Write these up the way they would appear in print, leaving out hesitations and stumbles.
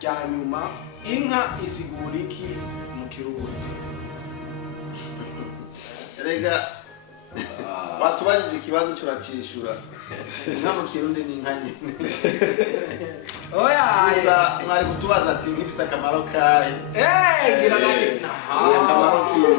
rya nyuma inka isigura iki mu Kirundi? Erega batubajije ikibazo turacishura. Inka mu Kirundi ni inka nyine. Oya gusa mwari kutubaza ati nk'ifise akamaro kahe? Gira nake akamaro kiwe.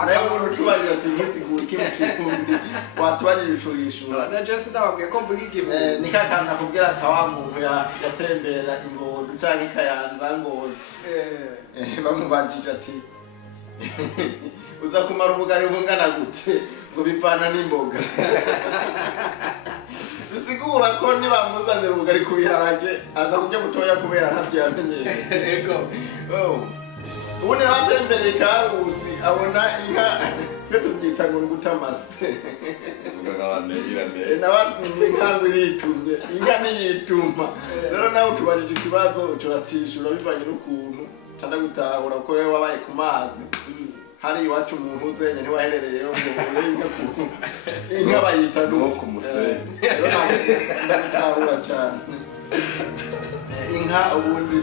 Akamaro tubajije ati nkisigura iki mu Kirundi watubajije turishura. Na Jesse ndababwiye ko mvuga iki? Ni kakanda kubwira kawa muntu yatembera Ingozi canke Kayanza Ngozi. Bamubajije ati uza kumara ubugari bungana gute ngo bivana n'imboga. Bisigura ko nibamuzanira ubugari ku biharage aza kujya gutoya kubera ntabyo yamenyeye. Yego. Ubundi nabatembereye Karusi abona inka twe tubyita ngo gutamase. N'abandi inka iritumye inka niyituma. Rero nawe tubajije ikibazo turatishura bivanye n'ukuntu tanda gutahura ko wewe wabaye ku mazi. Hari iwacu umuntu uzenye ntiwaherereyeho ngo inka bayita ku musenyi. Ndabitahura cyane. Inka ubundi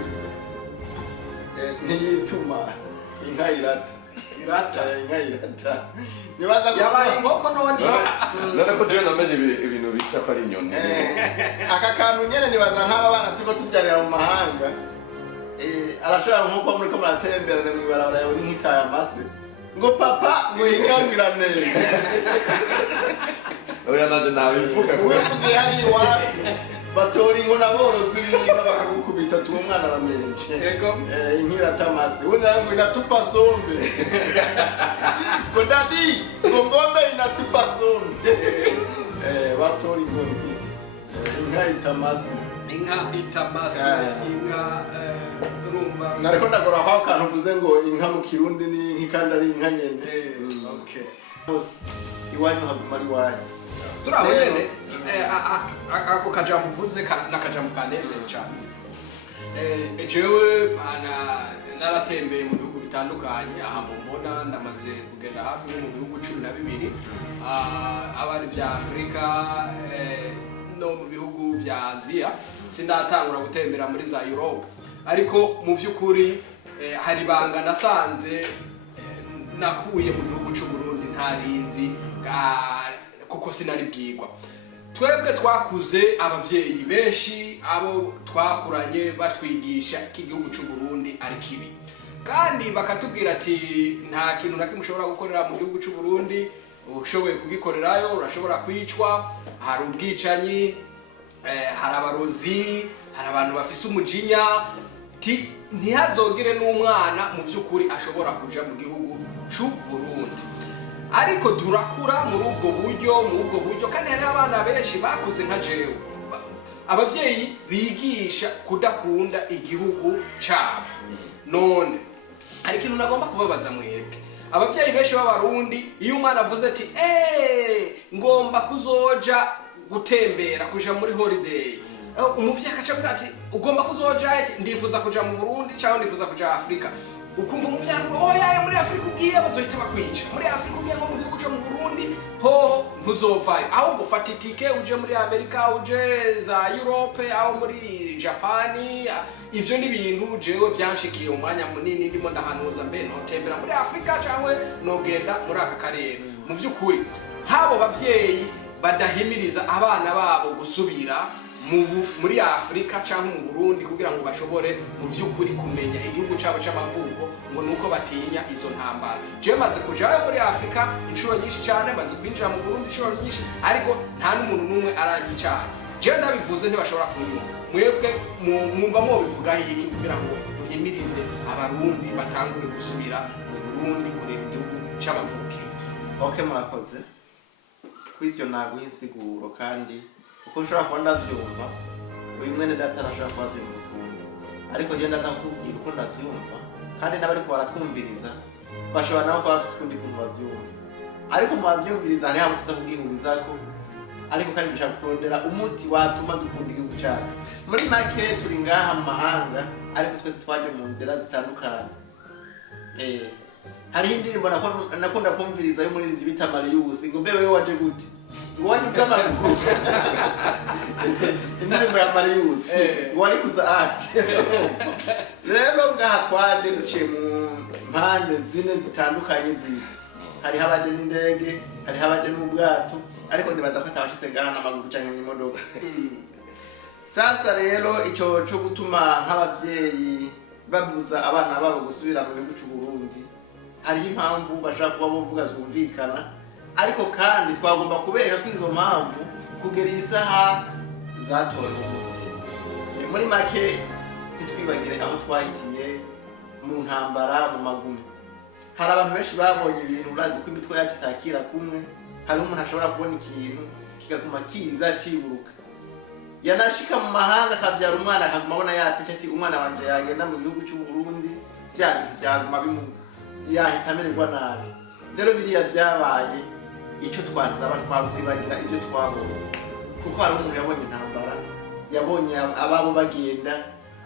ntiyituma inka irata. Inka irata. Nibaza ko yabaye inkoko none. None ko je namenye ibintu bita ko ari inyoni. Aka kantu nyene nibaza nk'aba bana tuko tubyarira mu mahanga. Arashobora nkuko muri ko muratemberana mu ibarabara yawe nk'itaya amase. Ngo papa ngo ingambira neza. Oya nanje nabivuga ko uvugiye hari iwacu batora inkona borozi n'inka bakagukubita tu umwana aramenje. Yego. Inkira tamase ubundi ngo inatupa sombe. Ngo dadi ngo ngombe inatupa sombe. Batora inkoni inka itamase. Inka itamase. Inka urumva nariko ndagora aho kantu mvuze ngo inka mu Kirundi ni nk'ikanda ari inka nyene. Okay. Iwanyu haguma ari wanyu. Turabonene ako kajambo uvuze nakajambo kanezeye cyane. Jewe naratembeye mu bihugu bitandukanye aha mbona ndamaze kugenda hafi mu bihugu 12 abari bya Afrika no mu bihugu bya Asia sindatangura gutembera muri za Europe ariko mu vyukuri hari banga nasanze nakuye mu gihugu cy'u Burundi ntarinzi kuko sinari bwigwa. Twebwe twakuze abavyeyi benshi abo twakuranye batwigisha iki gihugu cy'u Burundi ari kibi kandi bakatubwira ati nta kintu na kimwe ushobora gukorera mu gihugu cy'u Burundi ushoboye kugikorerayo urashobora kwicwa hari ubwicanyi hari abarozi hari abantu bafise umujinya ntihazogire n'umwana mu vy'ukuri ashobora kuja mu gihugu cy'u Burundi ariko turakura muri ubwo buryo kandi hari abana benshi bakuze nka jewe abavyeyi bigisha kudakunda igihugu cyabo. None hari ikintu nagomba kubabaza mwebwe abavyeyi benshi b'abarundi iyo umwana avuze ati ngomba kuzoja gutembera kuja muri holiday umuvyeyi akaca ati ugomba kuzoja ati ndifuza kuja mu Burundi cyangwa ndifuza kuja Afrika ukumva umuvyango oya muri Afrika ugiye bazohita bakwica muri Afrika ugiye nko mu gihugu cyo mu Burundi ho ntuzovayo ahubwo fata itike uje muri Amerika uje za Europe aho muri Japani ivyo ni ibintu jewe vyanshikiye umwanya munini ndimo ndahanuza mbe no tembera muri Afrika cyangwa nogenda muri aka karere mu vy'ukuri habo bavyeyi badahimiriza abana babo gusubira muri Afrika cyangwa mu Burundi kugira ngo bashobore mu vy'ukuri kumenya igihugu cyabo cy'amavuko ngo nuko batinya izo ntambara. Je maze kujayo muri Afrika inshuro nyinshi cyane maze kwinjira mu Burundi inshuro nyinshi ariko nta n'umuntu numwe arangicara. Je ndabivuze ntibashobora kunyuma. Mwebwe mwumva mo bivuga iki kugira ngo duhimirize abarundi batangure gusubira mu Burundi kuri igihugu cy'amavuko. Okay murakoze. Kw'ibyo ntabwo insiguro kandi uko ushobora kuba ndavyumva uyu mwene data arashobora kuba avyumva ariko je ndaza kubwira uko ndavyumva kandi n'abari ko baratwumviriza bashobora nabo kuba bafise ukundi kuntu bavyumva ariko mu bavyumviriza hari abo tuza kubwihurizako ariko kandi dushaka kurondera umuti watuma dukunda igihugu cyacu. Muri make turi ngaha mu mahanga ariko twese twaje mu nzira zitandukanye. Hariho indirimbo nakunda kumviriza yo muri bita Marius ngo mbe wewe waje gute iwanyu bw'amaguru indirimbo ya Marius wari kuza aje rero ngaha twaje duciye mu mpande zine zitandukanye z'isi hariho abaje n'indege hariho abaje n'ubwato ariko ndibaza ko atabashitse ngaha n'amaguru canke n'imodoka sasa rero ico cyo gutuma nk'abavyeyi babuza abana babo gusubira mu gihugu cy'u Burundi hariho impamvu bashaka kuba bovuga zumvikana ariko kandi twagomba kubereka ko izo mpamvu kugera isaha zatowe umuti muri make ntitwibagire aho twahitiye mu ntambara mu magumi hari abantu benshi babonye ibintu urazi ko imitwe yacu itakira kumwe hari umuntu ashobora kubona ikintu kigaguma kiza ciburuka yanashika mu mahanga akabyara umwana akaguma abona yapica ati umwana wanje yagenda mu gihugu cy'u Burundi byaguma yahita amererwa nabi rero biriya byabaye icyo twasaba twakwibagira ibyo twabonye kuko hari umuntu yabonye intambara yabonye ababo bagenda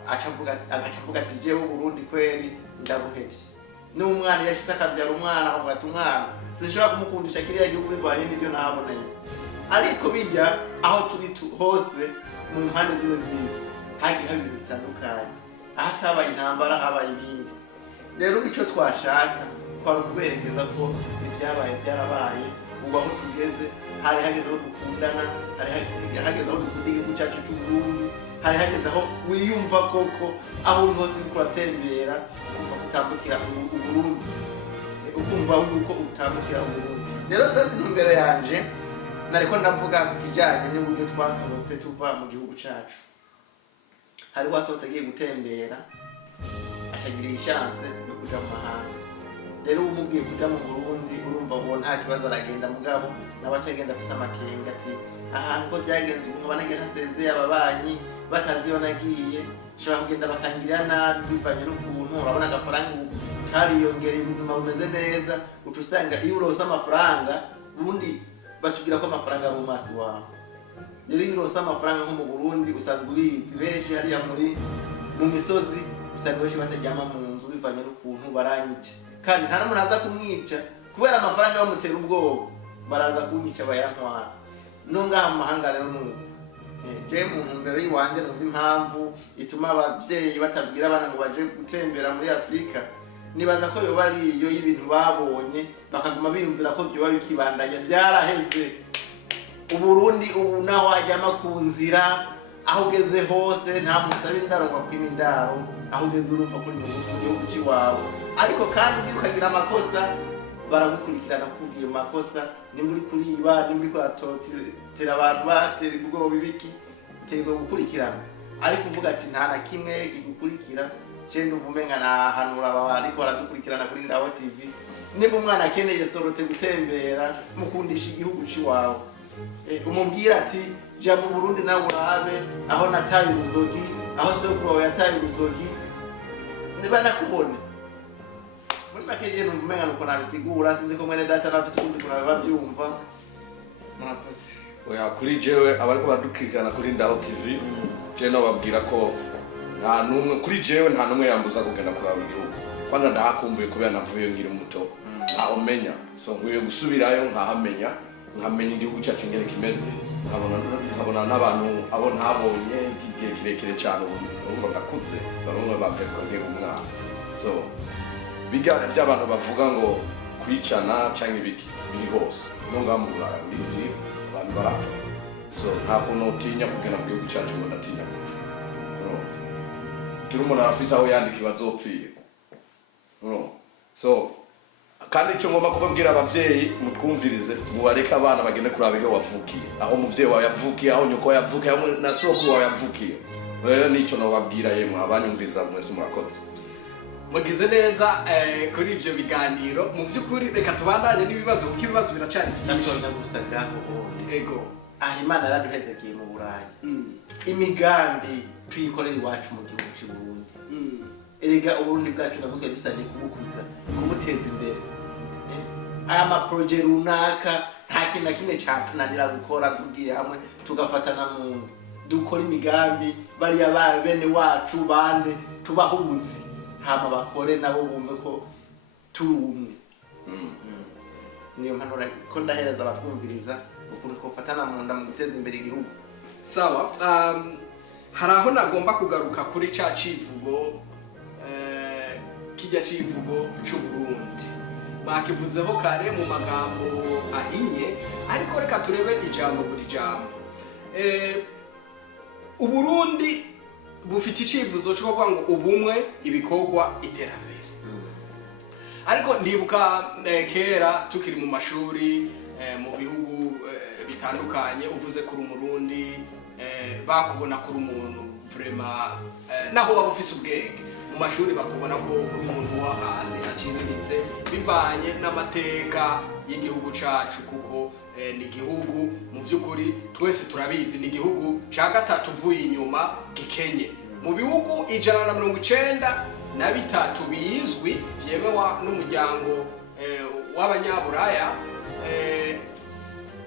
agaca avuga ati jewe Burundi kweri ndabuhevye n'umwana yashitse akabyara umwana avuga ati umwana sinshobora kumukundisha kiriya gihugu bivanye n'ibyo nabonanye ariko bijya aho turi hose mu mpande zino z'isi hagiye haba ibintu bitandukanye aho atabaye intambara habaye ibindi rero icyo twashaka twari ukuberekeza ko ibyabaye byarabaye ubu aho tugeze hari hageze aho dukundana hari hageze aho dukunda igihugu cyacu cy'u Burundi hari hageze aho wiyumva koko aho uri hose uriko uratembera ukumva kutambukira Uburundi ukumva yuko utambukira Uburundi rero sasa intumbero yanje nariko ndavuga ku kijyanye n'uburyo twasohotse tuva mu gihugu cyacu hari wasohotse agiye gutembera atagira chance yo kuja mu mahanga rero umubwiye kuja mu Burundi urumva uwo nta kibazo aragenda mugabo nabacagenda afise amakenga ati ahantu ko byagenze umuntu banagenda sezeye ababanyi bataziyo nagiye shobora kugenda bakangirira nabi bivanye n'ukuntu urabona agafaranga kariyongereye ubuzima bumeze neza uca usanga iyo urose amafaranga ubundi batubwira ko amafaranga ari umasi wawe rero iyo urose amafaranga nko mu Burundi usanga ubizi benshi hariya mu misozi usanga benshi batajyama mu nzu bivanye n'ukuntu baranyica kandi nta n'umuntu aza kumwica kubera amafaranga bamutera ubwoba baraza kunyica bayantwara no ngaha mu mahanga rero n'ubu je mu ntumbero y'iwanje numva impamvu ituma abavyeyi batabwira abana ngo baje gutembera muri Afrika nibaza ko yoba ari iyo y'ibintu babonye bakaguma biyumvira ko byoba bikibandanya byaraheze Uburundi ubu naho ajyama ku nzira aho ugeze hose nta musaba indaro ngo akwime indaro aho ugeze urumva ko ni mu gihugu cy'iwawe ariko kandi ukagira amakosa baragukurikirana kubwiye makosa nimba uri kuriba nimba uri kuratotera abantu batera ubwoba ibiki utegerezwa gukurikirana ariko uvuga ati nta na kimwe kigukurikira je ndumva umenga nahanura ariko baradukurikirana kuri Ndaho TV nimba umwana akeneye sorote gutembera mukundisha igihugu cy'iwawe umubwira ati ja mu Burundi nawe urabe aho nataye uruzogi aho sokuru wawe yataye uruzogi niba nakubone muri makeje numva umenga nuko nabisigura sinzi ko mwene data nafise ubundi kurabe babyumva murakoze oya kuri jewe abariko baradukirikana kuri Ndaho TV je no babwira ko nta numwe kuri jewe nta numwe yambuza kugenda kuraba igihugu kwanza ndahakumbuye kubera navuye ngira umuto ntaho menya so nkwiye gusubirayo nkahamenya nkamenya igihugu cyacu ngene kimeze nkabona n'abantu abo ntabonye igihe kirekire cyane ubu ndakuze bamwe bamperwa nk'umwana so biga by'abantu bavuga ngo kwicana cyangwa ibiki biri hose no ngamura biri abantu barapfa so nta kuntu utinya kugenda mu gihugu cyacu ngo ndatinya gupfa kiri umuntu arafise aho yandika bazopfira so kandi icyo ngomba kubabwira abavyeyi mutwumvirize mubareka abana bagende kuraba iyo wavukiye aho umuvyeyi wawe yavukiye aho nyoko yavukiye aho na sokuru wawe yavukiye rero nico no babwira yemwe abanyumviza mwese murakoze mugize neza kuri ivyo biganiro mu by'ukuri reka tubandanye n'ibibazo kuko ibibazo biracari byinshi gusabwa ego Imana yaraduhezekiye mu Burayi imigambi tuyikorera iwacu mu gihugu cy'u Burundi erega Uburundi bwacu nagutwe dusanye kubukuza kubuteza imbere aya maproje runaka nta kintu na kimwe cyatunanira gukora tugiye hamwe tugafatana mu dukora imigambi bariya bene wacu bande tubahubuzi hama bakore nabo bumve ko turi umwe niyo mpanura ko ndahereza abatwumviriza ukuntu twofatana mu nda mu guteza imbere igihugu. Sawa, hari aho nagomba kugaruka kuri ca civugo kijya civugo c'u Burundi. Bakivuzeho kare mu magambo ahinye, ariko reka turebe ijambo buri jambo. Uburundi bufite icivuzo cyo kuvuga ngo ubumwe, ibikorwa, iterambere. Ariko ndibuka kera tukiri mu mashuri mu bihugu bitandukanye, uvuze kuri umurundi bakubona kuri umuntu vraiment naho waba ufise ubwenge mu mashuri, bakubona ko uri umuntu wa hasi aciriritse bivanye n'amateka y'igihugu cacu, kuko ni igihugu mu by'ukuri twese turabizi, ni igihugu ca gatatu uvuye inyuma gikenye mu bihugu 193 bizwi vyemewa n'umuryango w'abanyaburaya.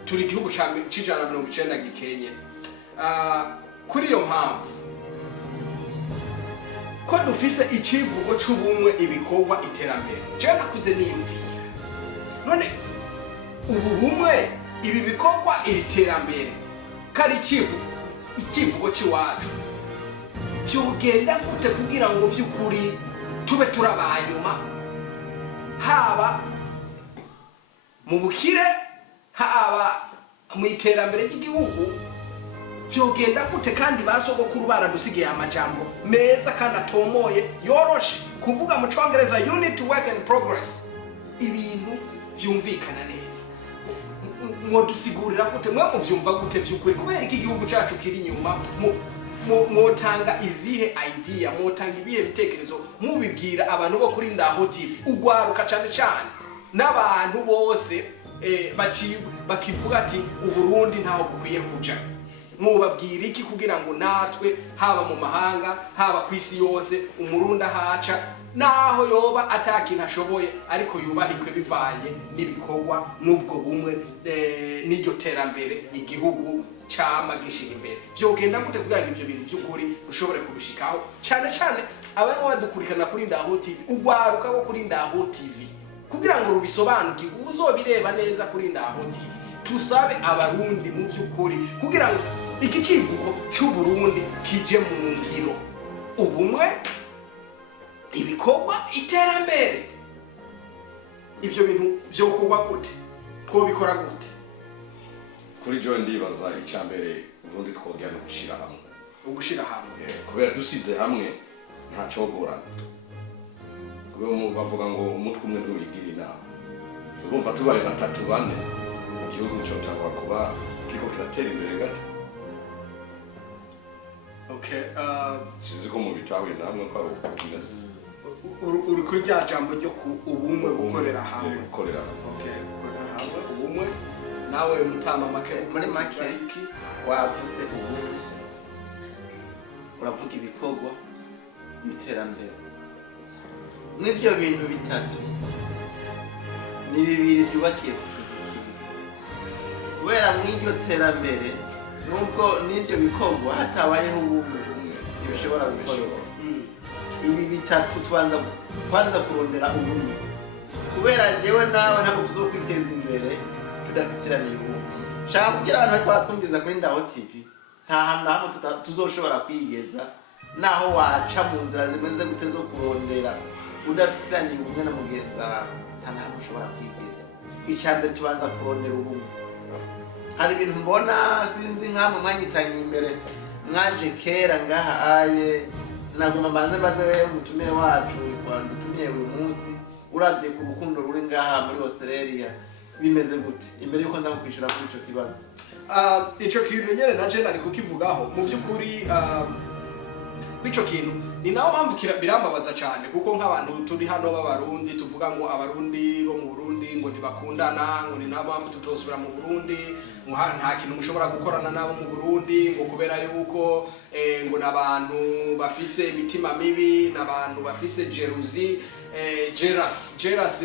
Turi igihugu c'190 gikenye. Kuri iyo mpamvu ko dufise icivugo c'ubumwe, ibikorwa, iterambere, je nakuze niyumvira none ubu bumwe, ibi bikorwa, iri terambere kari ikivugo c'iwacu vyogenda gute kugira ngo vy'ukuri tube turabanyuma, haba mu bukire, haba mu iterambere ry'igihugu? Vyogenda gute kandi basogokuru baradusigiye amajambo meza kandi atomoye yoroshe kuvuga mu Congereza unit, work and progress, ibintu vyumvikana neza. Mwodusigurira gute, mwe muvyumva gute vy'ukuri, kubera iki igihugu cacu kiri inyuma? Mwotanga izihe idea, mwotanga ibihe bitekerezo mubibwira abantu bo kuri Ndaho TV, ugwaruka cane cane n'abantu bose bakivuga ati Uburundi ntaho bukwiye kuja? Mubabwira iki kugira ngo natwe haba mu mahanga, haba ku isi yose, umurundi ahaca naho yoba atakintu ashoboye ariko yubahikwe bivanye n'ibikorwa n'ubwo bumwe n'iryo terambere igihugu cama gishira imbere? Vyogenda gute kugira ngo ivyo bintu vy'ukuri ushobore kubishikaho, cyane cyane abantu badukurikirana kuri Ndaho TV, ugwaruka bo kuri Ndaho TV, kugira ngo rubisobanukirwe, uzobireba neza kuri Ndaho TV. Tusabe abarundi mu vy'ukuri kugira ngo iki civugo c'u Burundi kije mu ngiro: ubumwe, ibikorwa, iterambere. Ivyo bintu vyokorwa gute? Twobikora gute? Kuri Joe ndibaza icambere Burundi twogera no gushira hamwe. Ugushira hamwe. Kubera dusize hamwe nta cogorana. Kubera mu bavuga ngo umutwe umwe ntiwigira inama. Urumva tubaye batatu bane, igihugu cyotangwa kuba kiko kiratera imbere gato. Okay, sinzi ko mu bitawe namwe ko ari ubukinesi. Uri kuri rya jambo ryo ku ubumwe, gukorera hamwe. Gukorera. Okay, gukorera hamwe, ubumwe. Nawe mutama make muri make wavuze ubumwe, uravuga ibikorwa, iterambere. N'ivyo bintu bitatu ni bibiri byubakiye ku kintu. Kubera mw'iryo terambere nubwo n'ivyo bikorwa hatabayeho ubumwe ntibishobora gukorwa. Ibi bitatu kwanza kurondera ubumwe, kubera jewe nawe ntabwo tuzokwiteza imbere tudafitiraniye ubumwe. Shaka kugira abantu ariko baratwumviza kuri Ndaho TV, nta hantu na hamwe tuzoshobora kwigeza naho waca mu nzira zimeze gute zo kurondera udafitiraniye ubumwe na mugenzi wawe, nta hantu ushobora kwigeza. Icambere tubanza kurondera ubumwe. Hari ibintu mbona sinzi nkamwe mwanyitanye imbere mwaje kera ngaha aye, nagomba mbanze mbaze wewe mutumire wacu dutumiye uyu munsi, uravye ku rukundo ruri ngaha muri Australia bimeze gute, imbere yuko nza kukwishura kuri ico kibazo? Ico kintu nyene naje nari kukivugaho mu vy'ukuri. Kwico kintu ni naho mpamvu birambabaza cyane, kuko nk'abantu turi hano b'abarundi tuvuga ngo abarundi bo mu Burundi ngo ntibakundana, ngo ni nabo mpamvu tutosubira mu Burundi, ngo nta kintu mushobora gukorana nabo mu Burundi, ngo kubera yuko ngo nabantu bafise imitima mibi, nabantu bafise jealousy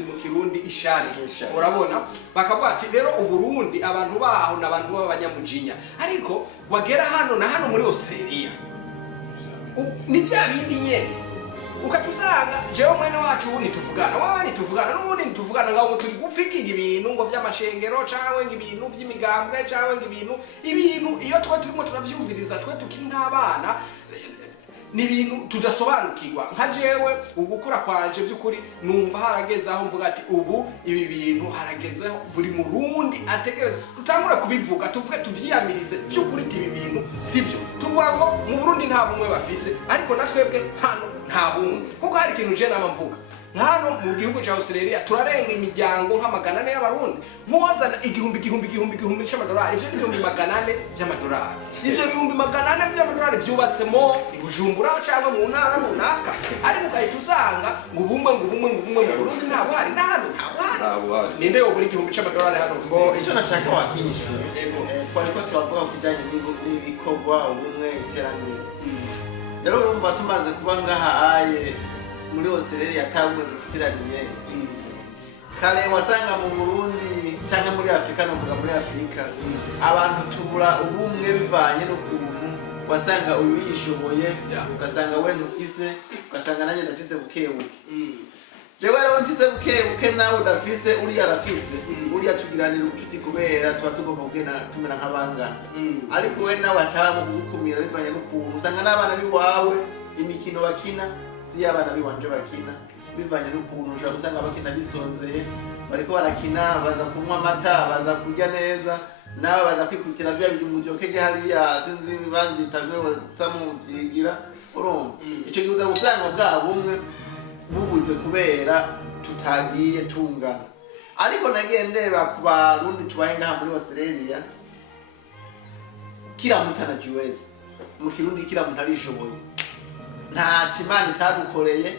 mu Kirundi ishari. Urabona, bakavuga ati rero Uburundi abantu baho nabantu b'abanyamujinya, ariko wagera hano na hano muri Australia ni bya bindi nyene. ukatusanga jewe mwene wacu ubu nituvugana wowe nituvugana n'ubundi nituvugana ngaho turi gupfikiga ibintu ngo vy'amashengero cawe ng'ibintu vy'imigambwe cawe ng'ibintu iyo twe turimo turavyumviriza twe tukiri nk'abana ni ibintu tudasobanukirwa nka jewe ugukura kwanje vy'ukuri numva harageze aho mvuga ati ubu ibi bintu haragezeho buri murundi ategereza tutangura kubivuga tuvuge tuvyiyamirize vy'ukuri ibi bintu sivyo tuvuga ngo mu Burundi nta bumwe bafise ariko natwebwe hano nta bumwe kuko hari ikintu je nama mvuga hano mu gihugu cya Australia turarenga imiryango nk'amagana ane y'abarundi muwazana igihumbi c'amadolari ivyo n'ibihumbi magana ane vy'amadolari ivyo bihumbi magana ane vy'amadolari vyubatsemo i Bujumbura cyangwa mu ntara runaka ariko ugahita usanga ngo ubumwe mu Burundi nta buhari na hano nta buhari ninde yogura igihumbi c'amadolari hano ngo icyo nashaka wakinyishuye twari ko turavuga ku kijyanye n'ibikorwa ubumwe iterambere rero urumva tumaze kuba ngaha aye muri Australia atabumwe dufiraniye kare wasanga mu Burundi cyangwa muri Afrika no kuvuga muri Afrika abantu tubura ubumwe bivanye n'ukuntu wasanga uyishoboye ugasanga we ntufise ugasanga nanjye ndafise bukebuke jewe rero mfise bukebuke nawe udafise uriya arafise uriya tugiranira ubucuti kubera tuba tugomba kugenda tumera nk'abangana ariko we nawe ataba kugukumira bivanye n'ukuntu usanga n'abana biwawe imikino bakina si abana biwanje bakina bivanye n'ukuntu ushobora gusanga bakina bisonzeye bariko barakina baza kunywa amata baza kurya neza nawe baza kwikutira bya bintu byokeje hariya sinzi bangitanwe samuvyigira urumva ico gihe uza gusanga bwa bumwe bubuze kubera tutagiye tungana ariko nagiye ndeba ku barundi tubaye ngaha muri Australia kila mtu anajiweza mu Kirundi kila mtu arishoboye nta kimana itadukoreye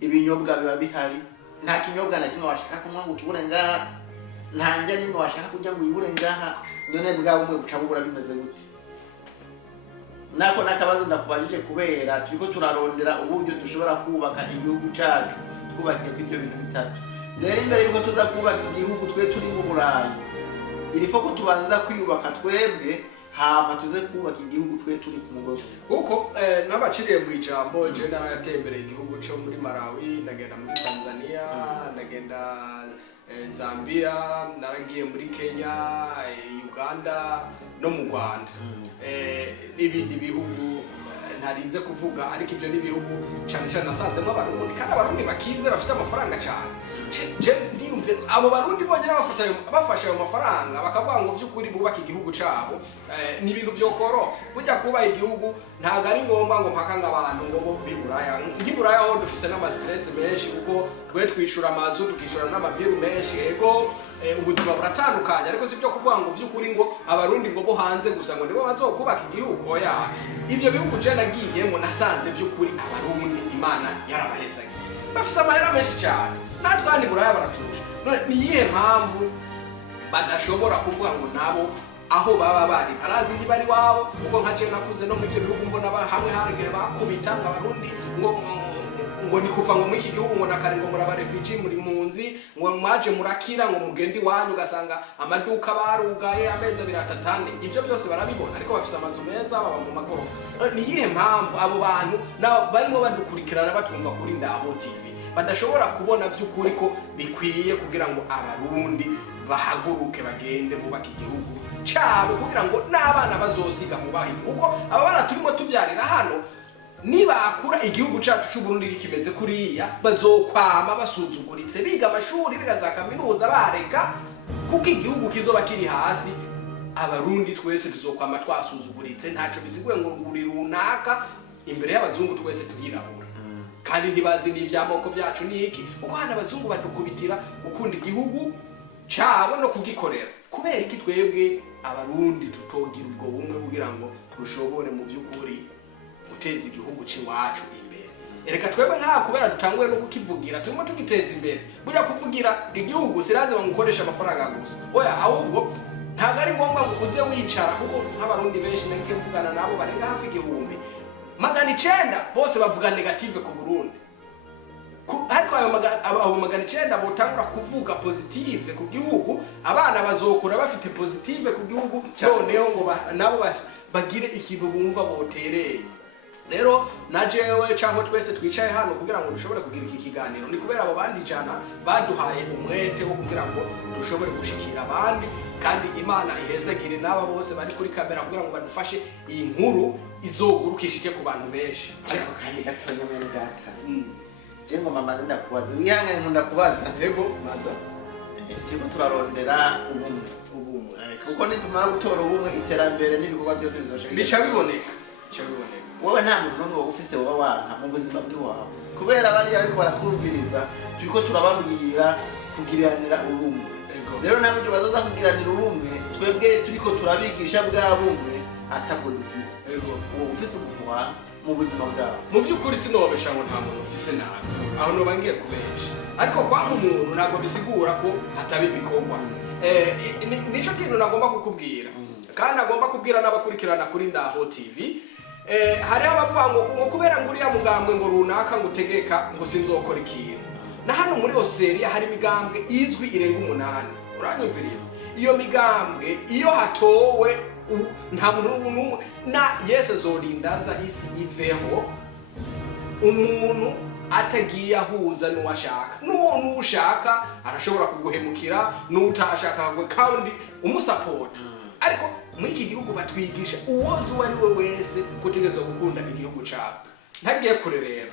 ibinyobwa biba bihari nta kinyobwa na kimwe washaka kunywa ngo kibure ngaha nta njya nimwe washaka kujya ngo ibure ngaha none bwa bumwe buca bubura bimeze gute nako nakabazo ndakubajije kubera turiko turarondera uburyo dushobora kubaka igihugu cyacu twubakiye ko ibyo bintu bitatu rero imbere yuko tuza kubaka igihugu twe turi mu Burayi irifo ko tubanza kwiyubaka twebwe hama tuze kubaka igihugu twe turi ku mugozi kuko nabaciriye mu ijambo je naratembereye igihugu cyo muri Malawi ndagenda muri Tanzania ndagenda Zambia naragiye muri Kenya Uganda no mu Rwanda n'ibindi bihugu ntarinze kuvuga ariko ibyo n'ibihugu cyane cyane nasanzemo abarundi kandi abarundi bakize bafite amafaranga cyane je ndiyumve abo barundi bongera bafasha ayo mafaranga bakavuga ngo vy'ukuri bubaka igihugu cabo ni ibintu byokoro burya kuba igihugu ntago ari ngombwa ngo mpaka abantu ngo biburaya ngiburaya ho dufise n'ama stress menshi kuko twe twishura amazu tukishura n'amabiru menshi ego ubuzima buratandukanye ariko sibyo kuvuga ngo vy'ukuri ngo abarundi ngo bo hanze gusa ngo nibo bazokubaka igihugu oya ivyo bihugu je nagiyemo nasanze vy'ukuri abarundi imana yarabahezaga bafise amahera menshi cyane natwandi buraya baraturusha none niyihe mpamvu badashobora kuvuga ngo nabo aho baba bari barazi ndi bari wabo kuko nka je nakuze no mu gihugu mbona hamwe harigere bakubita abarundi ngo ni kuva ngo mu iki gihugu ngo nakare ngo muraba refugee muri munzi ngo mwaje murakira ngo mugendi wanyu gasanga amaduka barugaye ameza biratatane ibyo byose barabibona ariko bafise amazu meza baba mu magorofa niyihe mpamvu abo bantu barimo badukurikirana batwumva kuri Ndaho TV badashobora kubona vy'ukuri ko bikwiye kugira ngo abarundi bahaguruke bagende bubaka igihugu cyabo kugira ngo n'abana bazosiga mu bahita kuko aba bana turimo tuvyarira hano nibakura igihugu cyacu cy'u Burundi kimeze kuriya bazokwama basuzuguritse biga amashuri biga za kaminuza bareka kuko igihugu kizoba kiri hasi abarundi twese tuzokwama twasuzuguritse ntaco bisiguye ngo nguri runaka imbere y'abazungu twese tuyirabura kandi ntibazi n'ivyamoko byacu niki uko hana abazungu badukubitira gukunda igihugu cyabo no kugikorera kubera iki twebwe abarundi tutogira ubwo bumwe kugira ngo tushobore mu by'ukuri guteza igihugu cy'iwacu imbere ereka twebwe nka kubera dutanguye no kukivugira turimo tugiteza imbere burya kuvugira igihugu siraze bangukoresha amafaranga gusa oya ahubwo ntago ari ngombwa ngo uze wicara kuko nk'abarundi benshi nagiye mvugana nabo barenga hafi igihumbi 900 bose bavuga negative ku Burundi ariko ayo 900 botangura kuvuga positive ku gihugu abana bazokura bafite positive ku gihugu noneho ngo nabo bagire ikintu bumva botereye rero na jewe cyangwa twese twicaye hano kugira ngo dushobore kugira iki kiganiro ni kubera abo bandi jana baduhaye umwete wo kugira ngo dushobore gushikira abandi kandi Imana ihezegire n'aba bose bari kuri kamera kugira ngo badufashe iyi nkuru izogurukishike ku bantu benshi. ariko kandi gatonya mwene data je ngo mama ndakubaza wihangane nkunda kubaza Yego maza turiko turarondera ubumwe kuko nitumara gutora ubumwe iterambere n'ibikorwa byose bizoshika bica biboneka wowe nta muntu n'umwe ufise woba wanka mu buzima bw'iwawe kubera bariya ariko baratwumviriza turiko turababwira kugiranira ubumwe rero ntabwo ibyo bazoza kugiranira ubumwe twebwe turiko turabigisha bwa bumwe atabwo dufise uwo ufise umuntu wawe mu buzima bwawe mu by'ukuri sinobesha ngo nta muntu ufise nabi aho noba ngiye kubesha ariko kwa umuntu ntabwo bisigura ko hataba ibikorwa nico kintu nagomba kukubwira kandi nagomba kubwira n'abakurikirana kuri Ndaho TV hariho abavuga ngo kubera ngo uriya mugambwe ngo runaka ngo utegeka ngo sinzokora ikintu na hano muri Australia hari imigambwe izwi irenga 8 uranyumviriza iyo migambwe iyo hatowe nta muntu n'umwe na Yesu azorindaza isi iveho umuntu atagiye ahuza n'uwashaka n'ushaka arashobora kuguhemukira n'utashaka kandi umusapota ariko muri iki gihugu batwigisha uwozi uwo ari we wese kutegerezwa gukunda igihugu cyawe ntagiye kure rero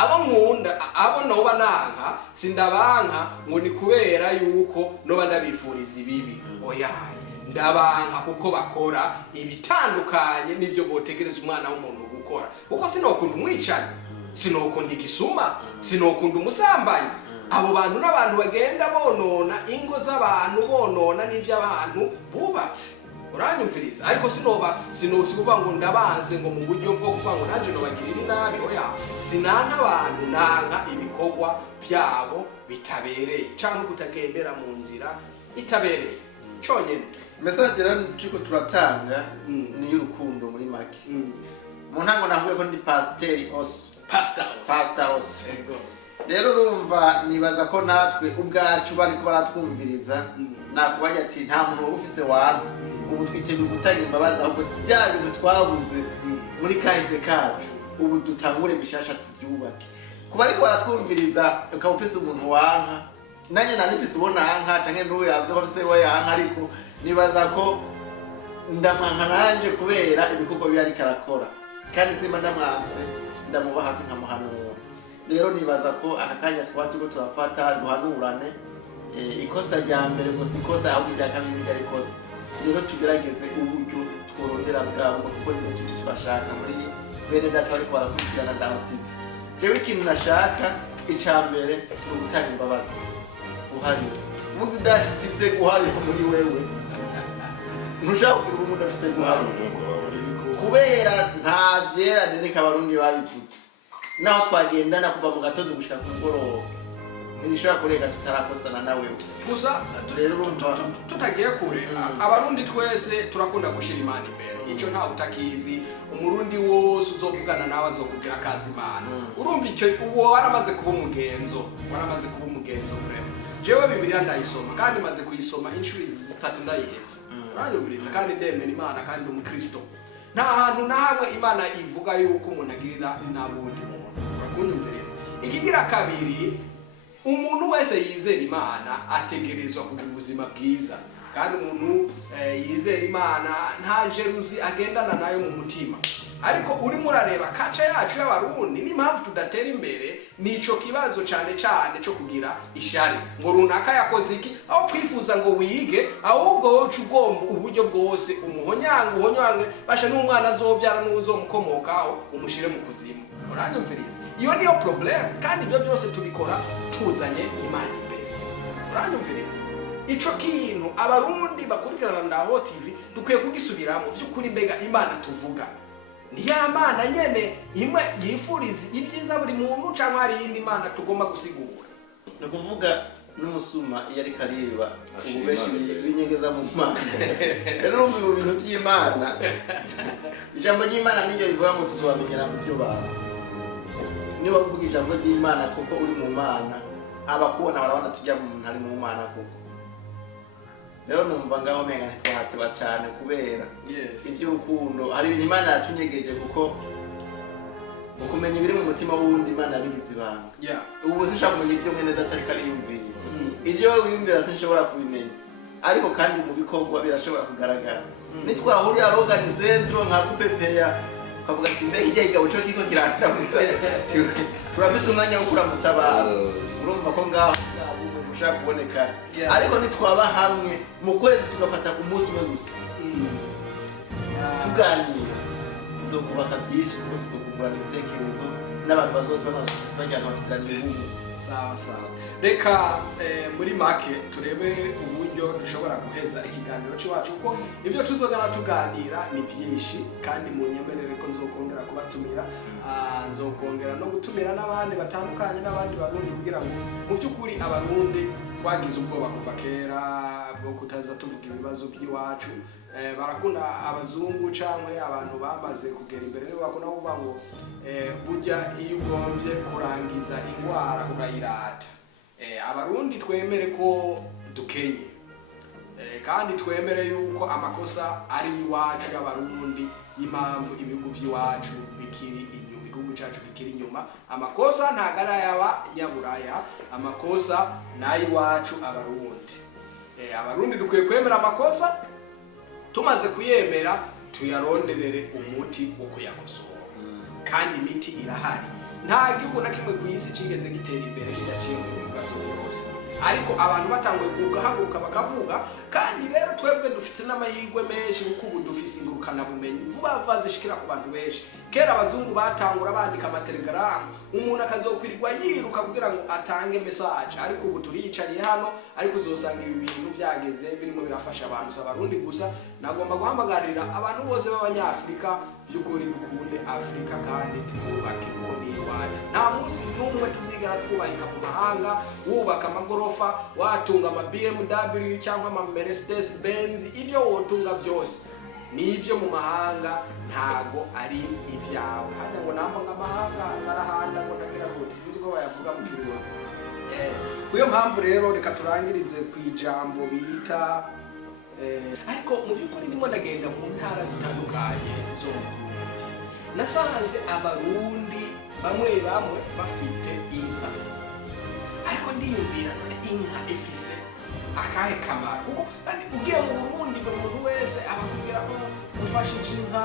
abo nkunda abo noba nanka sindabanka ngo ni kubera yuko noba ndabifuriza ibibi oyaye ndabanka kuko bakora ibitandukanye n'ibyo botegereza umwana w'umuntu gukora kuko sinokunda umwicanyi sinokunda igisuma sinokunda umusambanyi abo bantu n'abantu bagenda bonona ingo z'abantu bonona n'iby'abantu bubatse uranyumviriza ariko sinokuvuga ngo ndabanze ngo mu buryo bwo kuvuga ngo nanje nobagirira nabi oya sinanka abantu nanka ibikorwa byabo bitabereye cyangwa kutagendera mu nzira itabereye cyonyine message rero turiko turatanga ni y'urukundo muri make mu ntango navuye ko ndi pastor os rero urumva nibaza ko natwe ubwacu bariko baratwumviriza nakubaye ati nta muntu ufise wantu ubu twiteguye gutanga imbabazi ahubwo bya bintu twabuze muri kahise kacu ubu dutangure bishasha tubyubake kuba ariko baratwumviriza ukaba ufise umuntu wanka nanjye nari mfise ubona hanka canke n'uwo yavyo bafise we yanka ariko nibaza ko ndamwanka nanje kubera ibikorwa byo ariko arakora kandi simba ndamwase ndamuba hafi nkamuhanura rero nibaza ko aka kanya twaba turiko turafata duhanurane ikosa rya mbere ngo si ikosa ahubwo irya kabiri niryo ari ikosa rero tugerageze uburyo tworondera bwabo kuko nibyo tubashaka muri bene data bariko barakurikirana Ndaho TV jewe ikintu nashaka ica mbere ni ugutanga imbabazi uharira uburyo udafise guharira muri wewe ntushaka kugira umuntu udafise guharira kubera nta vyerane reka abarundi babivuze naho twagendana kuva mu gatondo gushika ku mugoroba nishobora kurega tutarakosana nawe gusa tutagiye kure abarundi twese turakunda gushira Imana imbere icyo nta utakizi umurundi wose uzovugana nawe azokubwira akazi Imana urumva icyo uwo waramaze kuba umugenzo vrema jewe Bibiliya ndayisoma kandi maze kuyisoma inshuro 3 ndayiheza uranyumviriza kandi ndemera Imana kandi umukristo nta hantu na hamwe Imana ivuga yuko umuntu agirira n'abundi muntu urakunyumviriza ikigira kabiri umuntu wese yizera Imana ategerezwa kugira ubuzima bwiza kandi umuntu yizera Imana nta jeruzi agendana nayo mu mutima ariko urimo urareba kaca yacu y'abarundi n'impamvu tudatera imbere nico kibazo cyane cyo kugira ishari ngo runaka yakoze iki aho kwifuza ngo wige ahubwo wowe ugomba uburyo bwose umuhonyange basha n'umwana azobyara n'uzomukomokaho umushire mu kuzimu uranyumviriza iyo niyo problem kandi ibyo byose tubikora tuzanye Imana imbere uranyumviriza ico kintu abarundi bakurikirana Ndaho TV dukwiye kugisubiramo by'ukuri mbega Imana tuvuga ni ya Mana nyene imwe yifuriza ibyiza buri muntu cyangwa hari yindi Mana tugomba gusigura no kuvuga n'umusuma iyo ari kariba ububeshi binyegeza mu Mana rero mu bintu by'Imana ijambo ry'Imana niryo rivuga ngo tuzobamenyera mu byo bantu niba uvuga ijambo ry'Imana kuko uri mu Mana abakubona barabona tujya mu muntu ari mu Mana kuko rero numva ngaho menga ntitwahateba cyane kubera iby'urukundo hari ibintu Imana yatunyegeje kuko ukumenya ibiri mu mutima w'uwundi Imana yabigize ibanga. Ubu sinshaka kumenya ibyo mwene data ariko ariyumvira. Ibyo wowe wiyumvira sinshobora kubimenya, ariko kandi mu bikorwa birashobora kugaragara. Nitwahuriye organize dro nka kupepeya ukavuga ati mbega igihe igabo cyo kiko kirangiramutse turafise umwanya wo kuramutsa abantu. Urumva ko ngaho ushaka kuboneka, ariko nitwaba hamwe mu kwezi tugafata umunsi umwe gusa tuganira, tuzokubaka byinshi kuko tuzokungurana ibitekerezo n'abantu bazotubona bajyana bafitirana ibihugu. Sawa sawa, reka muri make turebe uburyo dushobora guheza ikiganiro cyacu, kuko ibyo tuzogana tuganira ni byinshi, kandi mu nyemerere ko nzokongera kubatumira, nzokongera no gutumira n'abandi batandukanye n'abandi barundi, kugira ngo mu by'ukuri abarundi twagize ubwoba kuva kera bwo kutaza tuvuga ibibazo by'iwacu. Barakunda abazungu cyangwa abantu bamaze kugera imbere nibo bakunda kuvuga ngo burya iyo ugombye kurangiza indwara urayirata. Abarundi twemere ko dukenye, kandi twemere yuko amakosa ari iwacu y'abarundi, impamvu ibihugu by'iwacu bikiri inyuma, igihugu cyacu bikiri inyuma. Amakosa ntago ari ay'abanyaburaya, amakosa ni ay'iwacu abarundi. Abarundi dukwiye kwemera amakosa, tumaze kuyemera tuyaronderere umuti wo kuyakosora, kandi imiti irahari. Nta gihugu na kimwe ku isi kigeze gitera imbere kidaciye mu bibazo byose, ariko abantu batanguye kugahaguruka bakavuga. Kandi rero twebwe dufite n'amahirwe menshi, kuko ubu dufise ingurukana bumenyi vuba vuba zishikira ku bantu benshi. Kera abazungu batangura bandika amatelegramu, umuntu akazokwirirwa yiruka kugira ngo atange message, ariko ubu turiyicariye hano, ariko uzosanga ibi bintu byageze birimo birafasha abantu. Abarundi gusa nagomba guhamagarira abantu bose b'abanyafrika by'ukuri dukunde Afrika, kandi twubake uko ni iwacu. Nta munsi n'umwe tuzigera twubahika mu mahanga wubaka amagorofa, watunga ama BMW cyangwa ama Mercedes Benz. Ibyo wotunga byose ni ibyo mu mahanga, ntago ari ibyawe. Hajya ngo namba amahanga narahanda ngo nagira gute, uzi ko bayavuga mu kiruwa. Kuyo mpamvu rero reka turangirize ku ijambo bita ariko mu by'ukuri ndimo ndagenda mu ntara zitandukanye zo mu Burundi, nasanze abarundi bamwe bamwe bafite inka, ariko ndiyumvira none inka ifise akahe kamaro? Kuko kandi ugiye mu Burundi buri muntu wese abakubwira ko ufashije inka,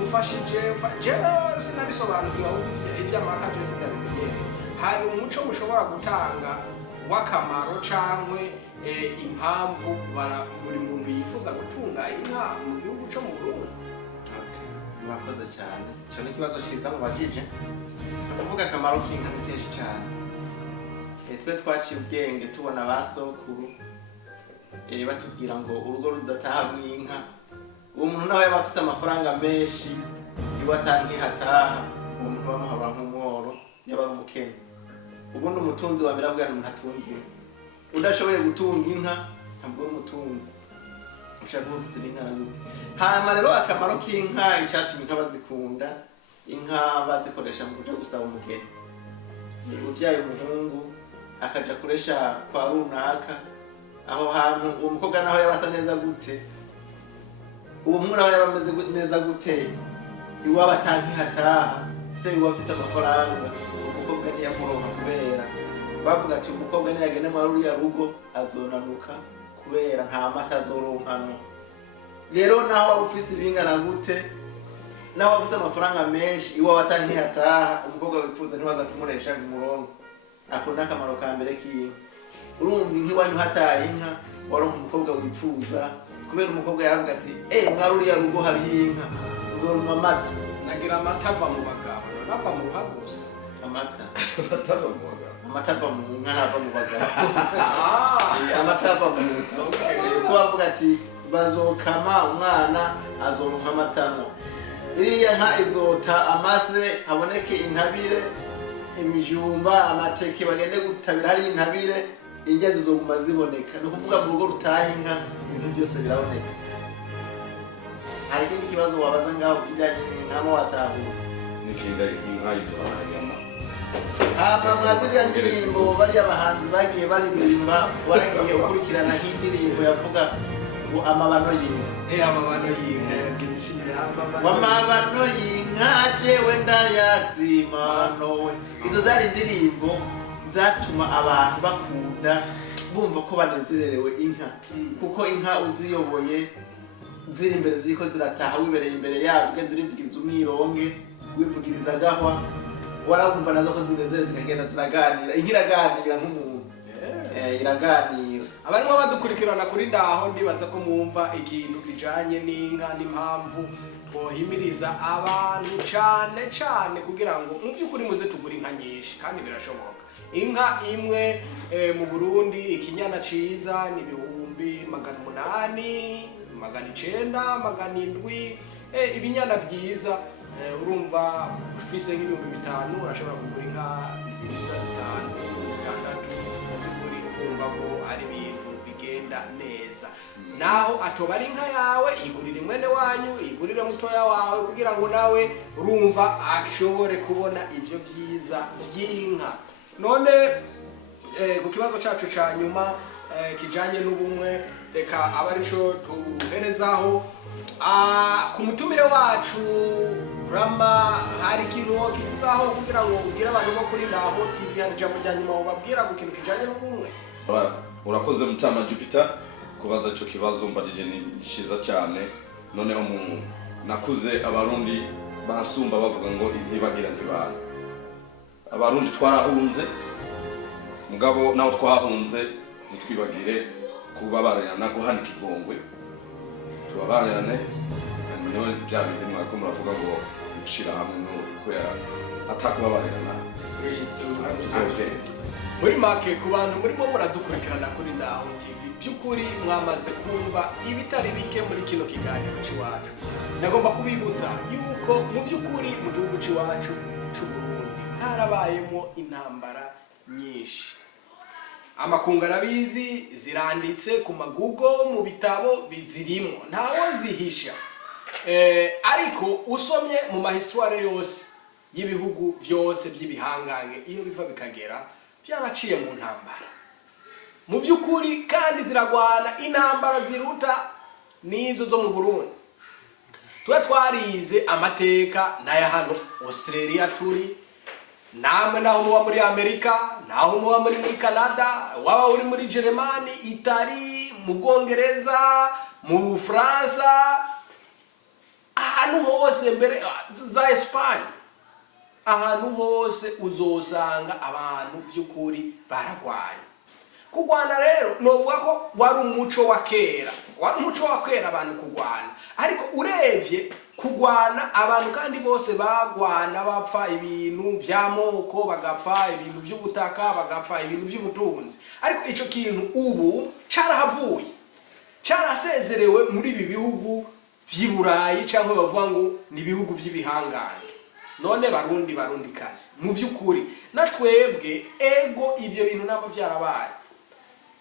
ufashije jewe sinabisobanukirwa iby'amaka byose ndabimenye. Hari umuco mushobora gutanga w'akamaro cyangwa impamvu buri muntu yifuza gutunga inka mu gihugu cyo mu Burundi? Murakoze cyane, icyo ni ikibazo cyiza mubajije. Kuvuga akamaro k'inka ni kenshi cyane. Twe twaciye ubwenge tubona basokuru batubwira ngo urugo rudataha mw'inka, uwo muntu nawe yaba afise amafaranga menshi, iwe atankihataha, uwo muntu bamuhora nk'umworo yaba umukene. Ubundi umutunzi wa mbere abwira umuntu atunze inka. Udashoboye gutunga inka ntabwo uri umutunzi, ushaka gufise inka na gute. Hanyuma rero akamaro k'inka, icyatumye inka bazikunda, inka bazikoresha mu kuja gusaba umugeni. Uvyaye umuhungu akaja kuresha kwa runaka, aho hantu uwo mukobwa naho yabasa neza gute, uwo mwura aho yabameze neza gute, iwaba atankihataha, se iwaba afise amafaranga, umukobwa ntiyamuronka kubera bavuga ati umukobwa niyagende muri ruriya rugo azonanuka kubera nta mata azoronkano. Rero naho waba ufise ibingana gute, naho waba ufise amafaranga menshi, iwaba atankihataha, umukobwa wifuza ntiwaza kumuresha umurongo. Ako ni akamaro ka mbere k'inka. Urumva nk'iwanyu hataye inka, waronka umukobwa wifuza, kubera umukobwa yaravuga ati mwari uriya rugo hariho inka, uzoronka amata. Nagira amata ava mu bagabo, nava mu ruhago gusa. Amata batava mu bagabo, amata ava mu nka, nava mu bagabo. Amata ava mu nka. Kuko bavuga ati bazokama umwana azoronka amatano. Iriya nka izota amase, haboneke intabire, imijumba, amateke bagende gutabira hari intabire, inge zizoguma ziboneka. Ni ukuvuga mu rugo rutaha inka ibintu byose biraboneka. Hari ikindi kibazo wabaza ngaho kijyanye n'inka watahura? n'ikindi inka ivuga nyama. Hama mwaziriya ndirimbo bariya abahanzi bagiye baririmba, waragiye ukurikirana nk'indirimbo yavuga ngo amabano y'inka. Amabano y'inka gizishimira amabano. Amabano y'inka inka jewe ndayazima nowe. Izo zari indirimbo zatuma abantu bakunda bumva ko banezerewe inka, kuko inka uziyoboye ziri imbere ziko zirataha wibereye imbere yazo ugenda urivugiriza umwironge wivugiriza gahwa warabumva nazo ko zinezere zikagenda ziraganira. Inka iraganira nk'umuntu iraganira. Abarimo badukurikirana kuri ndaho ndibaza ko mwumva ikintu kijanye n'inka n'impamvu bohimiriza abantu cane kugira ngo mu by'ukuri muze tugura inka nyinshi kandi birashoboka. Inka imwe mu Burundi ikinyana ciza ni 800, 900, 700. Ibinyana byiza urumva ufise nk'ibihumbi 5 urashobora kugura inka nziza 5, 6 uri kumva ko ari ibintu bigenda neza. Naho atoba ari inka yawe igurira mwene wanyu, igurira mutoya wawe kugira ngo nawe urumva ashobore kubona ivyo byiza by'inka. None ku kibazo cacu ca nyuma kijanye n'ubumwe, reka abarico tuherezaho ku mutumire wacu Rama. Hari ikintu kivugaho kugira ngo ugire abantu bo kuri Ndaho TV hari jambo rya nyuma ubabwira ku kintu kijanye n'ubumwe? Urakoze Mutama Jupiter kubaza ico kibazo mbadije ni ciza cyane. Noneho nakuze abarundi bansumba bavuga ngo intibagira ntibana. Abarundi twarahunze mugabo naho twahunze nitwibagire kubabarana guhanika igongwe, tubabarane niwe byabindi mwako muravuga ngo gushira hamwe no kwera atakubabarana muri make ku bantu murimo muradukurikirana kuri Ndaho TV. By'ukuri mwamaze kumva ibitari bike muri kino kiganiro cy'iwacu. Nagomba kubibutsa yuko mu by'ukuri mu gihugu cy'iwacu cy'u Burundi harabayemo intambara nyinshi. Amakungu arabizi, ziranditse ku magugo, mu bitabo bizirimo, ntawo zihisha. Ariko usomye mu mahistoire yose y'ibihugu byose by'ibihangange iyo biva bikagera byaraciye mu ntambara mu by'ukuri, kandi ziragwana intambara ziruta nizo zo mu Burundi. Twe twarize amateka n'aya hano Australia turi, namwe naho muba muri Amerika, naho muba muri Canada, waba uri muri Germany, Italy, mu Bwongereza, mu Fransa, ahantu hose mbere za Espagne, ahantu hose uzosanga abantu by'ukuri baragwanye. Kugwana rero novuga ko wari umuco wa kera, abantu kugwana. Ariko urevye kugwana abantu kandi bose bagwana bapfa ibintu by'amoko, bagapfa ibintu by'ubutaka, bagapfa ibintu by'ubutunzi. Ariko ico kintu ubu carahavuye, carasezerewe muri ibi bihugu vy'Iburayi cyangwa bavuga ngo ni ibihugu by'ibihangange. None barundi kazi mu by'ukuri natwebwe ego ivyo bintu nabo vyarabaye.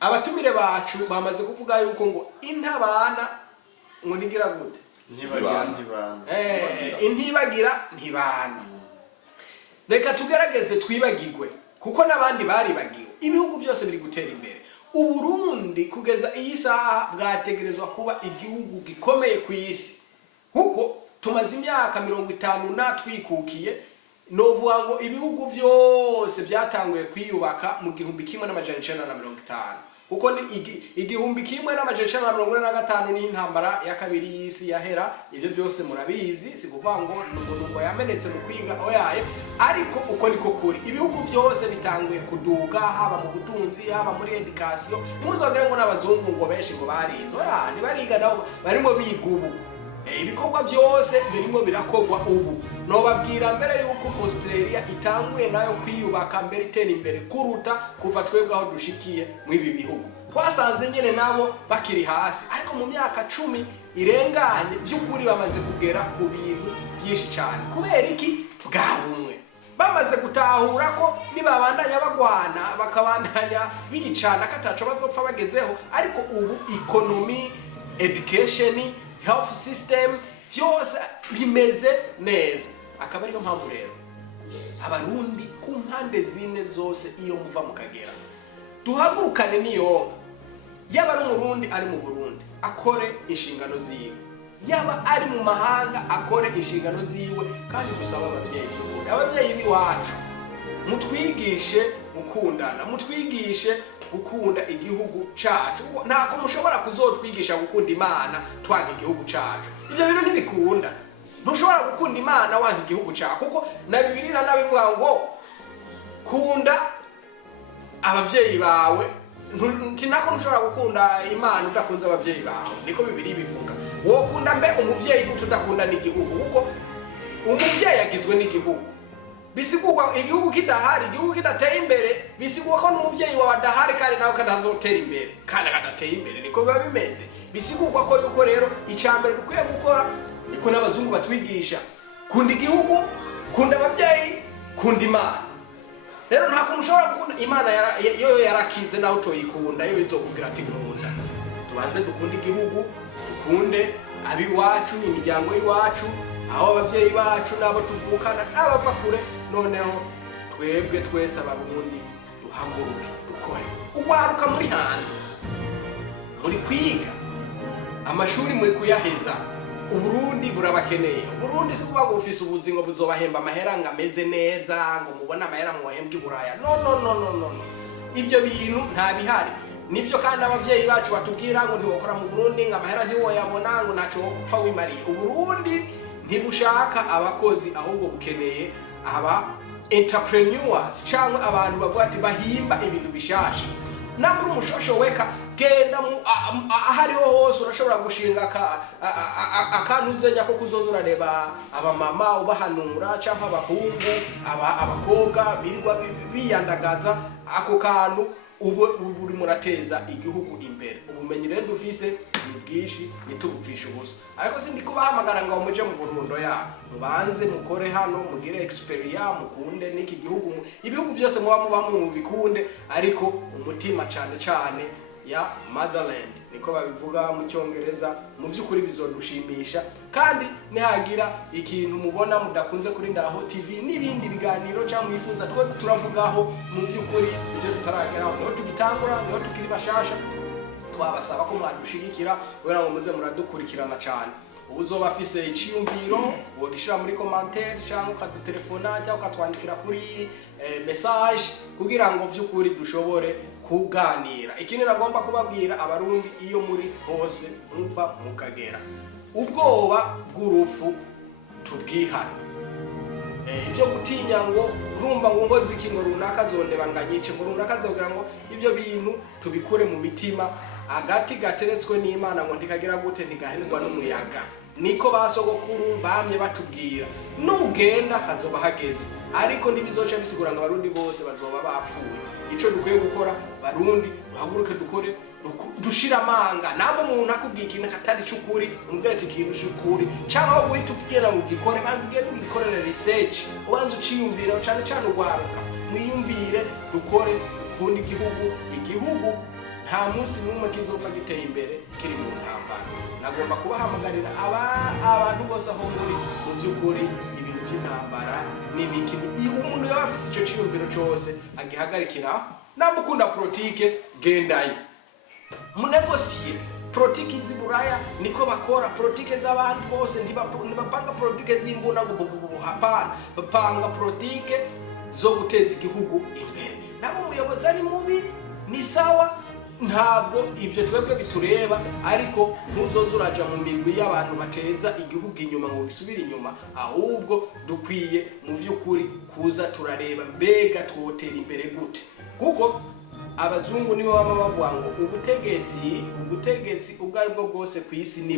Abatumire bacu bamaze kuvuga yuko ngo intabana ngo nigira gute intibagira ntibana. Reka tugerageze twibagirwe kuko nabandi bari bagiwe. Ibihugu byose biri gutera imbere. Uburundi kugeza iyi saha bwategerezwa kuba igihugu gikomeye ku isi, kuko tumaze imyaka 50 natwikukiye. Novuga ngo ibihugu byose byatanguye kwiyubaka mu 1950, kuko ni 1945 ni intambara ya kabiri y'isi yahera. Ibyo byose murabizi, si kuvuga ngo ngo yamenetse mu kwiga oyaye, ariko uko niko kuri. Ibihugu byose bitanguye kuduga, haba mu butunzi, haba muri education. Nimuzogere ngo n'abazungu ngo benshi ngo barizo, ni bariga nabo barimo biga ubu. Ibikorwa byose birimo birakogwa ubu. Nobabwira mbere yuko Australia itanguye nayo kwiyubaka mbere itera imbere kuruta kuva twebwe aho dushikiye mu ibi bihugu. Twasanze nyene nabo bakiri hasi, ariko mu myaka 10 irenganye by'ukuri bamaze kugera ku bintu byinshi cyane. Kubera iki? Bwa bumwe. Bamaze gutahura ko nibabandanya bagwana bakabandanya bicana kataco bazopfa bagezeho, ariko ubu economy, education, health system byose bimeze neza. Akaba ariyo mpamvu rero abarundi ku mpande zine zose iyo muva mukagera duhagurukane niyo yaba ari umurundi ari mu Burundi akore inshingano ziwe, yaba ari mu mahanga akore inshingano ziwe kandi dusaba abavyeyi b'iwacu mutwigishe gukundana, mutwigishe gukunda igihugu cacu. Ntako mushobora kuzotwigisha gukunda Imana twanga igihugu cacu, ivyo bintu ntibikunda. Ntushobora gukunda Imana wanga igihugu cacu, kuko na Bibiliya nabivuga ngo kunda abavyeyi bawe. Ntinako ntushobora gukunda Imana udakunze abavyeyi bawe, niko Bibiliya bivuga. Wokunda mbe umuvyeyi gute udakunda n'igihugu? Kuko umuvyeyi agizwe n'igihugu. Bisigurwa igihugu kidahari, igihugu kidateye imbere, bisigurwa ko n'umuvyeyi wawe adahari kandi nawe kadazotera imbere, kandi kadateye imbere. Niko biba bimeze. Bisigurwa ko yuko rero icambere dukwiye gukora niko n'abazungu batwigisha: kunda igihugu, kunda abavyeyi, kunda Imana. Rero ntako mushobora gukunda Imana yo yarakize naho utoyikunda, yo izokubwira ati nkunda. Tubanze dukunda igihugu, dukunde abiwacu, imiryango y'iwacu, aho abavyeyi bacu nabo tuvukana n'abava kure. Noneho twebwe twese abarundi duhaguruke dukore. Ugwaruka muri hanze, muri kwiga amashuri, muri kuyaheza, Uburundi burabakeneye. Uburundi si kuvuga ngo ufise ubuzingo buzobahemba amahera ngo ameze neza, ngo mubona amahera mwohembwa i Buraya. No. Ibyo bintu nta bihari. Nivyo kandi abavyeyi bacu batubwira ngo ntiwokora mu Burundi, ngo amahera ntiwoyabona, ngo naco gupfa wimariye. Uburundi ntibushaka abakozi, ahubwo bukeneye aba entrepreneurs, cyangwa abantu bavuga ati bahimba ibintu bishasha. Namuri umushosho weka genda ahariho hose urashobora gushinga akantu uzenya ko kuzoza urareba abamama ubahanura, cyangwa abahungu abakobwa birirwa biyandagaza. Ako kantu uri murateza igihugu imbere. Ubumenyi rero dufise ni bwishi, nitubupfisha ubusa. Ariko sindi kubahamagara ngo muje mu Burundo ya mubanze mukore hano, mugire experience, mukunde n'iki gihugu. Ibihugu byose muba mu bikunde, ariko umutima cyane ya motherland niko babivuga mu Cyongereza. Mu by'ukuri bizodushimisha, kandi nihagira ikintu mubona mudakunze kuri Ndaho TV n'ibindi biganiro cyangwa mwifuza twese turavugaho, mu by'ukuri ibyo tutarageraho niho tugitangura, niho tukiri bashasha. Twabasaba ko mwadushigikira kubera ngo muze muradukurikirana cyane. Uzoba afise iciyumviro wogishira muri commentaire, cyangwa ukadutelefona, cyangwa ukatwandikira kuri message, kugira ngo vy'ukuri dushobore kuganira. Ikindi nagomba kubabwira abarundi, iyo muri hose mumva mukagera, ubwoba bw'urupfu tubwihana. Ibyo gutinya ngo urumva ngo ngozi iki ngo runaka zondeba nganyice ngo runaka zogira, ngo ibyo bintu tubikure mu mitima. Agati gateretswe n'Imana ngo ndikagira gute ntigahenirwa n'umuyaga. Niko basogokuru bamye batubwira. Nugenda hazoba hageze, ariko ntibizoca bisigura ngo abarundi bose bazoba bapfuye. Ico dukwiye gukora barundi, duhaguruke dukore, dushira amanga. Nabo umuntu akubwiye ikintu katari cyukuri, umubwira ati ikintu cyukuri, cyangwa aho guhita ubwira ngo ugikore, banze ugende ugikorere research, ubanze uciyumvira cyane ugwaruka. Mwiyumvire dukore, dukunde igihugu nta munsi n'umwe kizopfa giteye imbere kiri mu ntambara. Nagomba kubahamagarira abantu bose aho muri, mu by'ukuri ibintu by'intambara n'ibiki. Umuntu yaba afise ico ciyumviro cyose agihagarikira. Namukunda politike, gendayo munegosiye. Politike z'Iburaya niko bakora. Politike z'abantu bose ntibapanga politike z'imbuna ngo hapana, bapanga politike zo guteza igihugu imbere. Nabo umuyobozi ari mubi ni sawa, ntabwo ibyo twebwe bitureba, ariko ntuzoza uraja mu migwi y'abantu bateza igihugu inyuma ngo bisubire inyuma. Ahubwo dukwiye mu by'ukuri kuza turareba mbega twotera imbere gute, kuko abazungu nibo baba bavuga ngo ubutegetsi ubwo aribwo bwose ku isi ni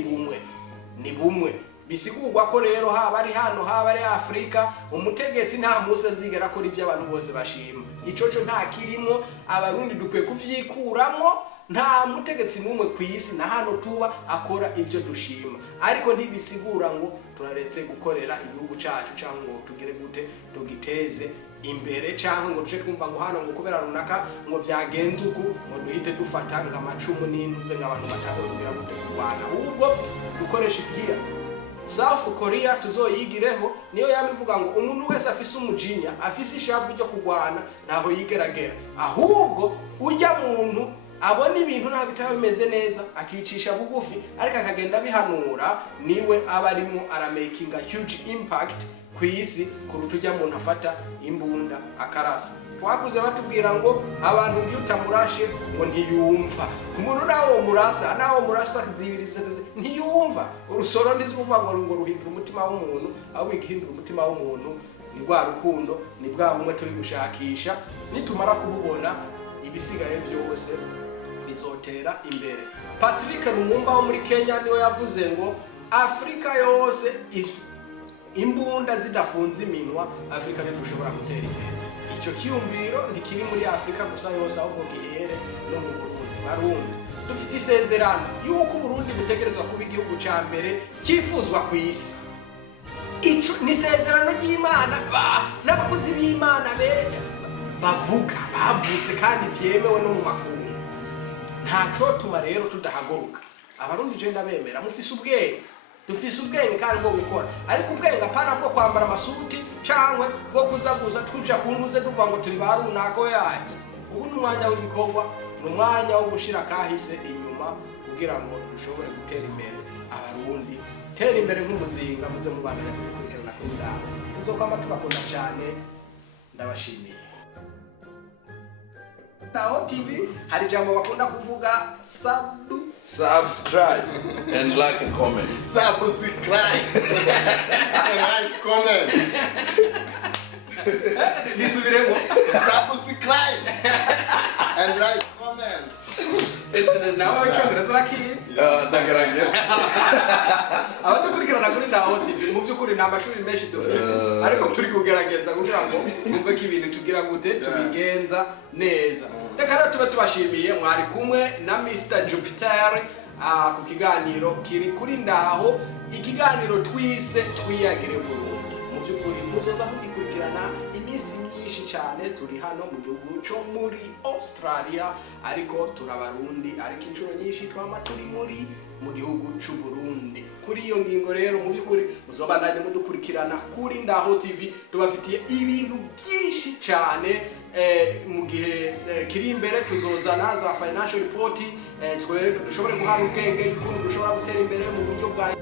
bumwe. Bisigurwa ko rero haba ari hano, haba ari Afrika, umutegetsi nta munsi azigera akora ibyo abantu bose bashima. Ico nta kirimo. Abarundi dukwiye kuvyikuramo. Nta mutegetsi n'umwe ku isi na hano tuba akora ibyo dushima, ariko ntibisigura ngo turaretse gukorera igihugu cacu, cyangwa ngo tugire gute tugiteze imbere, cyangwa ngo duce twumva ngo hano ngo kubera runaka ngo byagenze uku ngo duhite dufata ngo amacumu n'intuze nk'abantu batakugira gute kurwana. Ahubwo dukoresha ibyiya. South Korea tuzoyigireho, niyo yamivuga ngo umuntu wese afise umujinya, afise ishavu ryo kurwana, ntaho yigeragera. Ahubwo ujya muntu abona ibintu nta bitaba bimeze neza akicisha bugufi ariko akagenda bihanura niwe aba arimo aramakinga huge impact ku isi kuruta ujya muntu afata imbunda akarasa. Twakuze batubwira ngo abantu iyo utamurashe ngo ntiyumva, umuntu nawo murasa nawo murasa zibiriza ntiyumva. Urusoro ndizuvuga ngo ruhindura umutima w'umuntu, aho igihindura umutima w'umuntu ni rwa rukundo, ni bwa bumwe turi gushakisha. Nitumara kububona ibisigaye byose bizotera imbere. Patrick Lumumba wo muri Kenya niwe yavuze ngo Afrika yose imbunda zidafunze iminwa Afrika ntidushobora gutera imbere. Icyo kiyumviro ntikiri muri Afrika gusa yose ahubwo gihere no mu Burundi. Barundi dufite isezerano yuko Burundi butegerezwa kuba igihugu ca mbere cyifuzwa ku isi. Ico ni isezerano ry'Imana n'abakozi b'Imana bavuga bavutse kandi vyemewe no mu makuru. Ntaco tuma rero tudahaguruka. Abarundi je ndabemera mufise ubwenge, dufise ubwenge kandi bwo gukora, ariko ubwenge apana bwo kwambara amasuti cyangwa bwo kuzaguza twuja kuntuze duvuga ngo turi barunako yayo. Ubu ni umwanya w'ibikorwa, ni umwanya wo gushira kahise inyuma kugira ngo dushobore gutera imbere. Abarundi tera imbere nk'umuzinga muze mu bana bikurikirana kuri ndaho nzokwama tubakunda cyane. Ndabashimiye. Ndaho TV hari jambo bakunda kuvuga subscribe and like and comment. Subscribe and like, comment. Nisubiremo. Subscribe and like, comments. Nawe icyongereza urakizi? Ndagaragaye. Abadukurikirana kuri Ndaho TV mu by'ukuri ni amashuri menshi dufise, ariko turi kugerageza kugira ngo numve ko ibintu tugira gute tubigenza neza. Reka rero tube tubashimiye, mwari kumwe na Mr. Jupiter ku kiganiro kiri kuri Ndaho, ikiganiro twise twiyagire Burundi. Mu by'ukuri muzoza mugikurikirana iminsi myinshi cyane. Turi hano mu gihugu cyo muri Australia ariko turabarundi, ariko inshuro nyinshi twama turi mu gihugu cy'u Burundi. Kuri iyo ngingo rero mu by'ukuri muzobandanye mudukurikirana kuri Ndaho TV, tubafitiye ibintu byinshi cyane. Mu gihe kiri imbere tuzozana za financial report, dushobore guhana ubwenge y'ukuntu dushobora gutera imbere mu buryo bwa